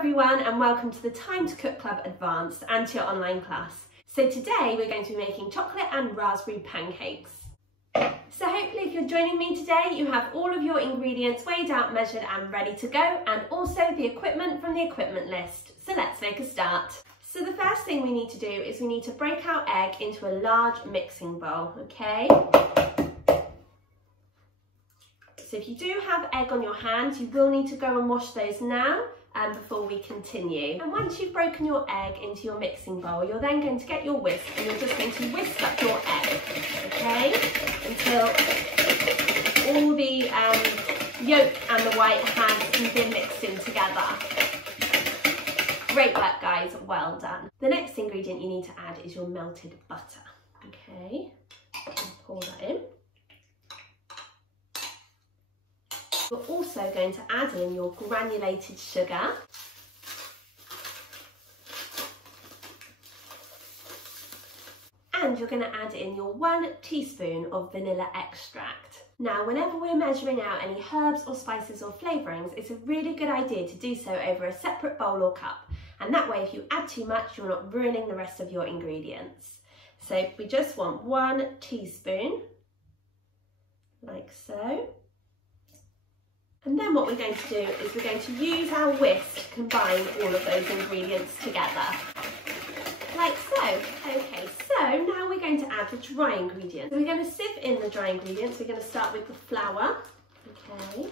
everyone and welcome to the Time to Cook Club Advanced and to your online class. So today we're going to be making chocolate and raspberry pancakes. So hopefully if you're joining me today you have all of your ingredients weighed out, measured and ready to go, and also the equipment from the equipment list. So let's make a start. So the first thing we need to do is we need to break our egg into a large mixing bowl, okay? So if you do have egg on your hands, you will need to go and wash those now before we continue. And once you've broken your egg into your mixing bowl, you're then going to get your whisk and you're just going to whisk up your egg, okay? Until all the yolk and the white has been mixed in together. Great work guys, well done. The next ingredient you need to add is your melted butter, okay? Pour that in. We're also going to add in your granulated sugar. And you're going to add in your 1 teaspoon of vanilla extract. Now, whenever we're measuring out any herbs or spices or flavourings, it's a really good idea to do so over a separate bowl or cup. And that way, if you add too much, you're not ruining the rest of your ingredients. So we just want 1 teaspoon, like so. And then what we're going to do is we're going to use our whisk to combine all of those ingredients together, like so. Okay, so now we're going to add the dry ingredients. So we're going to sieve in the dry ingredients. We're going to start with the flour, okay.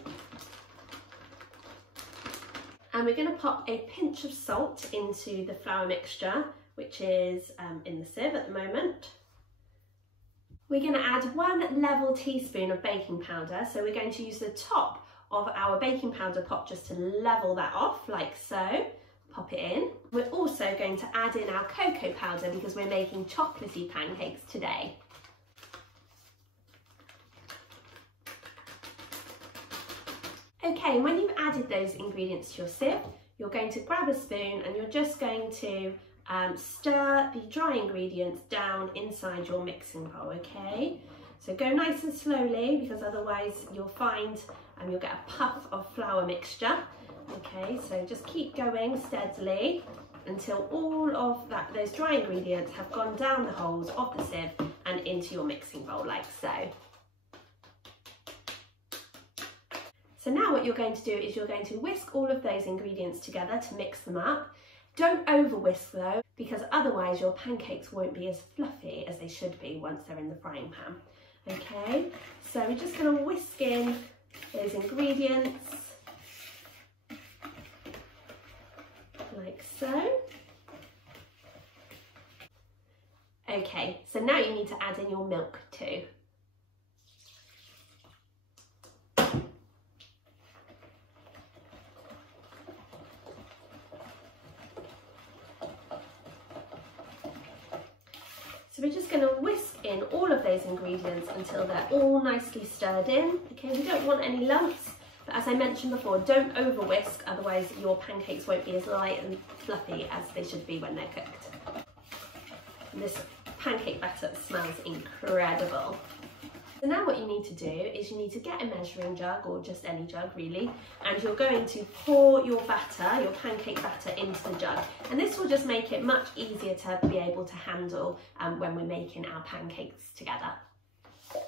And we're going to pop a pinch of salt into the flour mixture, which is in the sieve at the moment. We're going to add 1 level teaspoon of baking powder. So we're going to use the top of our baking powder pot just to level that off, like so. Pop it in. We're also going to add in our cocoa powder because we're making chocolatey pancakes today. Okay, when you've added those ingredients to your sieve, you're going to grab a spoon and you're just going to stir the dry ingredients down inside your mixing bowl, okay? So go nice and slowly because otherwise you'll find you'll get a puff of flour mixture. Okay, so just keep going steadily until all of those dry ingredients have gone down the holes of the sieve and into your mixing bowl, like so. So now what you're going to do is you're going to whisk all of those ingredients together to mix them up. Don't over whisk though, because otherwise your pancakes won't be as fluffy as they should be once they're in the frying pan. Okay, so we're just going to whisk in those ingredients like so. Okay, so now you need to add in your milk too. So we're just going to whisk in all of those ingredients until they're all nicely stirred in. Okay, we don't want any lumps, but as I mentioned before, don't over whisk, otherwise your pancakes won't be as light and fluffy as they should be when they're cooked. And this pancake batter smells incredible. So now what you need to do is you need to get a measuring jug, or just any jug really, and you're going to pour your batter, your pancake batter, into the jug. And this will just make it much easier to be able to handle when we're making our pancakes together. So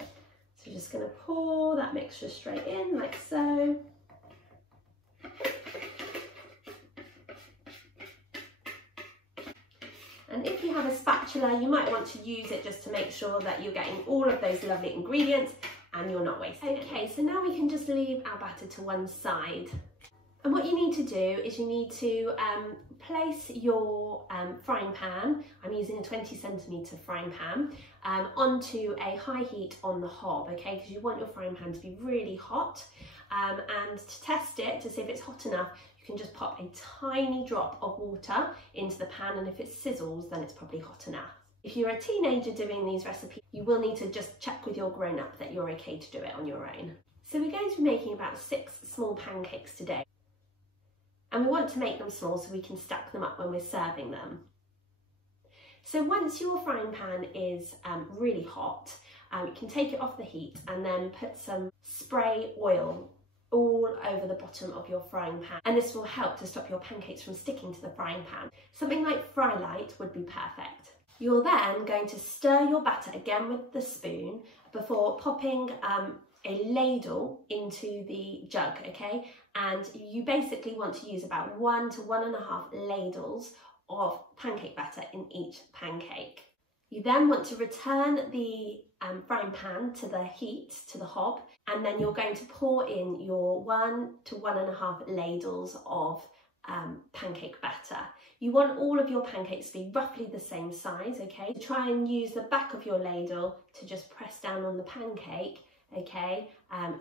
we're just going to pour that mixture straight in, like so. And if you have a spatula, you might want to use it just to make sure that you're getting all of those lovely ingredients and you're not wasting it. Okay, so now we can just leave our batter to one side. And what you need to do is you need to place your frying pan, I'm using a 20cm frying pan, onto a high heat on the hob, okay, because you want your frying pan to be really hot. And to test it, to see if it's hot enough, you can just pop a tiny drop of water into the pan, and if it sizzles, then it's probably hot enough. If you're a teenager doing these recipes, you will need to just check with your grown-up that you're okay to do it on your own. So we're going to be making about 6 small pancakes today. And we want to make them small so we can stack them up when we're serving them. So once your frying pan is really hot, you can take it off the heat and then put some spray oil all over the bottom of your frying pan, and this will help to stop your pancakes from sticking to the frying pan. Something like Fry Light would be perfect. You're then going to stir your batter again with the spoon before popping a ladle into the jug, okay? And you basically want to use about 1 to 1.5 ladles of pancake batter in each pancake. You then want to return the frying pan to the heat, to the hob, and then you're going to pour in your 1 to 1.5 ladles of pancake batter. You want all of your pancakes to be roughly the same size, okay? Try and use the back of your ladle to just press down on the pancake, okay,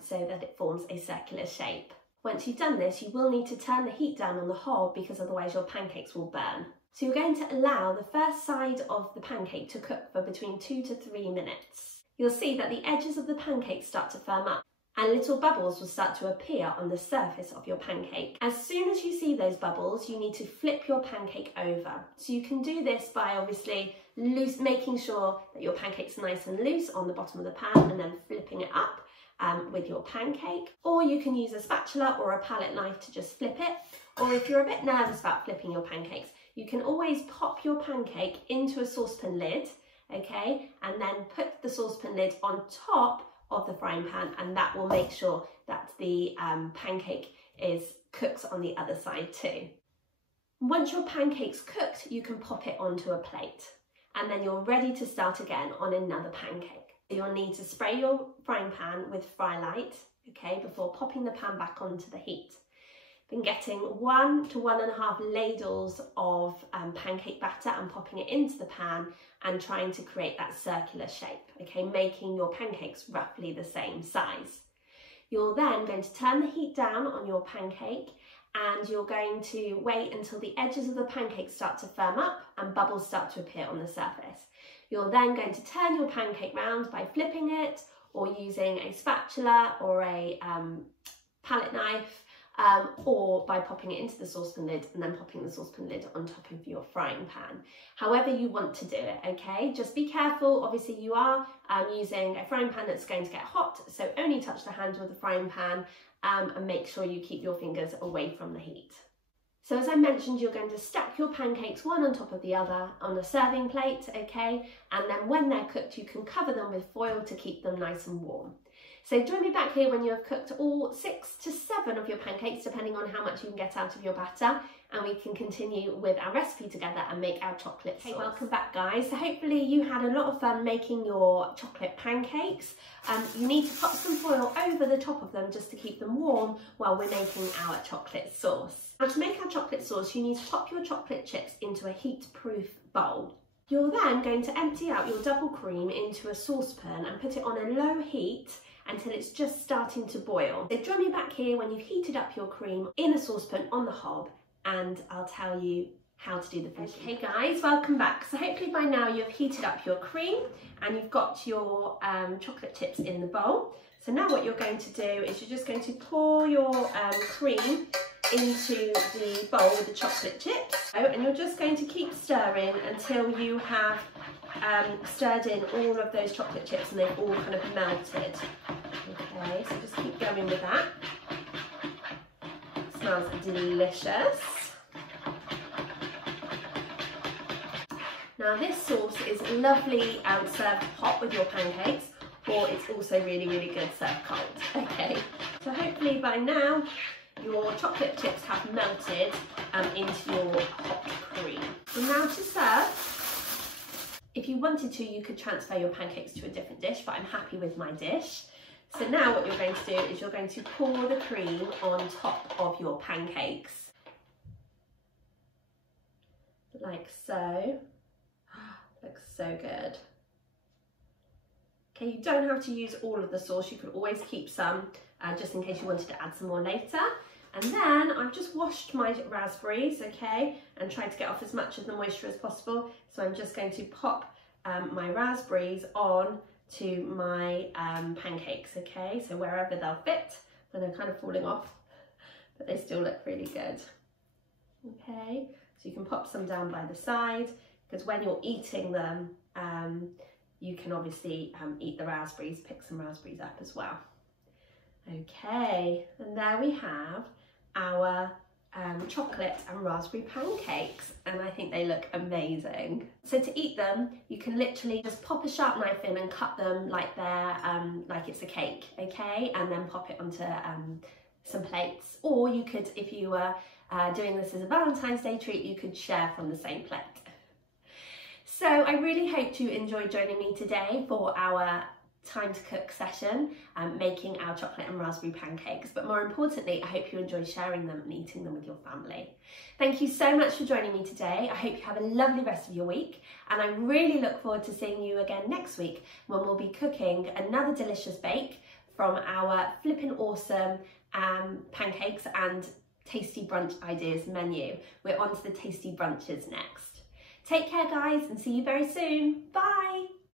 so that it forms a circular shape. Once you've done this, you will need to turn the heat down on the hob because otherwise your pancakes will burn. So you're going to allow the first side of the pancake to cook for between 2 to 3 minutes. You'll see that the edges of the pancake start to firm up and little bubbles will start to appear on the surface of your pancake. As soon as you see those bubbles, you need to flip your pancake over. So you can do this by obviously making sure that your pancake's nice and loose on the bottom of the pan and then flipping it up with your pancake. Or you can use a spatula or a palette knife to just flip it. Or if you're a bit nervous about flipping your pancakes, you can always pop your pancake into a saucepan lid, okay, and then put the saucepan lid on top of the frying pan, and that will make sure that the pancake cooks on the other side too. Once your pancake's cooked, you can pop it onto a plate, and then you're ready to start again on another pancake. You'll need to spray your frying pan with Fry Light, okay, before popping the pan back onto the heat. Then getting 1 to 1.5 ladles of pancake batter and popping it into the pan and trying to create that circular shape, okay, making your pancakes roughly the same size. You're then going to turn the heat down on your pancake and you're going to wait until the edges of the pancake start to firm up and bubbles start to appear on the surface. You're then going to turn your pancake round by flipping it or using a spatula or a palette knife, or by popping it into the saucepan lid and then popping the saucepan lid on top of your frying pan. However you want to do it, okay? Just be careful. Obviously you are using a frying pan that's going to get hot, so only touch the handle of the frying pan and make sure you keep your fingers away from the heat. So as I mentioned, you're going to stack your pancakes one on top of the other on a serving plate, okay? And then when they're cooked, you can cover them with foil to keep them nice and warm. So join me back here when you have cooked all 6 to 7 of your pancakes, depending on how much you can get out of your batter, and we can continue with our recipe together and make our chocolate sauce. Hey, welcome back guys. So hopefully you had a lot of fun making your chocolate pancakes. You need to pop some foil over the top of them just to keep them warm while we're making our chocolate sauce. Now to make our chocolate sauce, you need to pop your chocolate chips into a heat-proof bowl. You're then going to empty out your double cream into a saucepan and put it on a low heat until it's just starting to boil. So join me back here when you've heated up your cream in a saucepan on the hob, and I'll tell you how to do the finishing. Okay guys, welcome back. So hopefully by now you've heated up your cream and you've got your chocolate chips in the bowl. So now what you're going to do is you're just going to pour your cream into the bowl with the chocolate chips, and you're just going to keep stirring until you have stirred in all of those chocolate chips and they've all kind of melted. Okay, so just keep going with that. It smells delicious. Now this sauce is lovely served hot with your pancakes, or it's also really, really good served cold. Okay, so hopefully by now your chocolate chips have melted into your hot cream. And now to serve. If you wanted to, you could transfer your pancakes to a different dish, but I'm happy with my dish. So now what you're going to do is you're going to pour the cream on top of your pancakes. Like so. Looks so good. Okay, you don't have to use all of the sauce. You could always keep some just in case you wanted to add some more later. And then I've just washed my raspberries, okay, and tried to get off as much of the moisture as possible. So I'm just going to pop my raspberries on to my pancakes, okay, so wherever they'll fit. And they're kind of falling off, but they still look really good. Okay, so you can pop some down by the side, because when you're eating them, you can obviously eat the raspberries, pick some raspberries up as well. Okay, and there we have our chocolate and raspberry pancakes, and I think they look amazing. So to eat them, you can literally just pop a sharp knife in and cut them like they're like it's a cake, okay, and then pop it onto some plates. Or you could, if you were doing this as a Valentine's Day treat, you could share from the same plate. So I really hope you enjoyed joining me today for our time to cook session, making our chocolate and raspberry pancakes, but more importantly, I hope you enjoy sharing them and eating them with your family. Thank you so much for joining me today. I hope you have a lovely rest of your week, and I really look forward to seeing you again next week when we'll be cooking another delicious bake from our flippin' awesome pancakes and tasty brunch ideas menu. We're on to the tasty brunches next. Take care guys, and see you very soon. Bye!